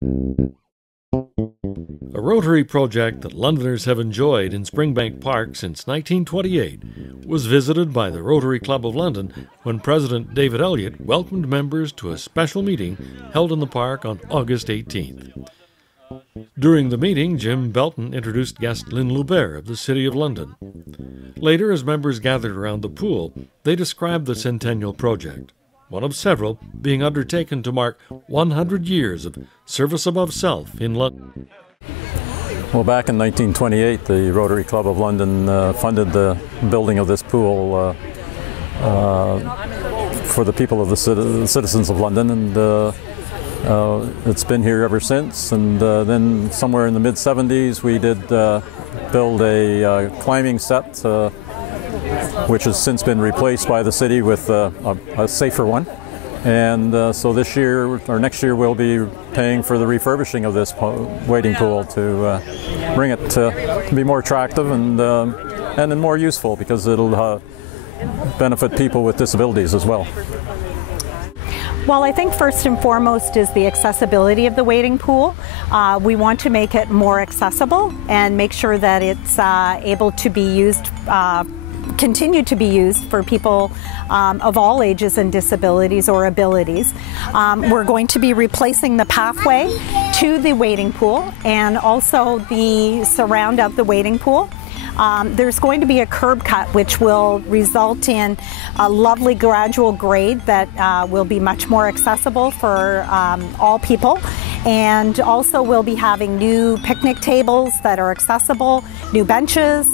A Rotary project that Londoners have enjoyed in Springbank Park since 1928 was visited by the Rotary Club of London when President David Elliott welcomed members to a special meeting held in the park on August 18th. During the meeting, Jim Belton introduced guest Lynn Loubert of the City of London. Later, as members gathered around the pool, they described the Centennial project, one of several being undertaken to mark 100 years of service above self in London. Well, back in 1928, the Rotary Club of London funded the building of this pool for the people of the citizens of London, and it's been here ever since. And then somewhere in the mid-70s, we did build a climbing set, which has since been replaced by the city with a safer one. And so this year, or next year, we'll be paying for the refurbishing of this wading pool to bring it to be more attractive and more useful, because it'll benefit people with disabilities as well. Well, I think first and foremost is the accessibility of the wading pool. We want to make it more accessible and make sure that it's able to be used, continue to be used for people of all ages and disabilities or abilities. We're going to be replacing the pathway to the wading pool and also the surround of the wading pool. There's going to be a curb cut, which will result in a lovely gradual grade that will be much more accessible for all people. And also we'll be having new picnic tables that are accessible, new benches,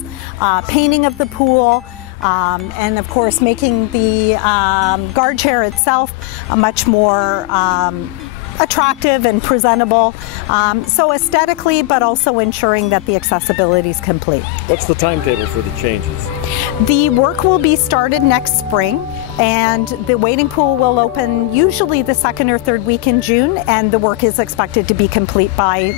painting of the pool, and of course making the guard chair itself a much more attractive and presentable, so aesthetically, but also ensuring that the accessibility is complete. What's the timetable for the changes? The work will be started next spring, and the wading pool will open usually the second or third week in June, and the work is expected to be complete by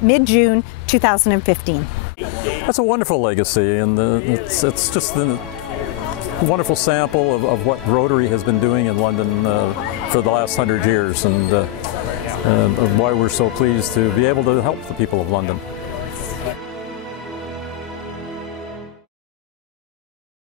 mid-June 2015. That's a wonderful legacy, and it's just a wonderful sample of what Rotary has been doing in London for the last 100 years, and why we're so pleased to be able to help the people of London.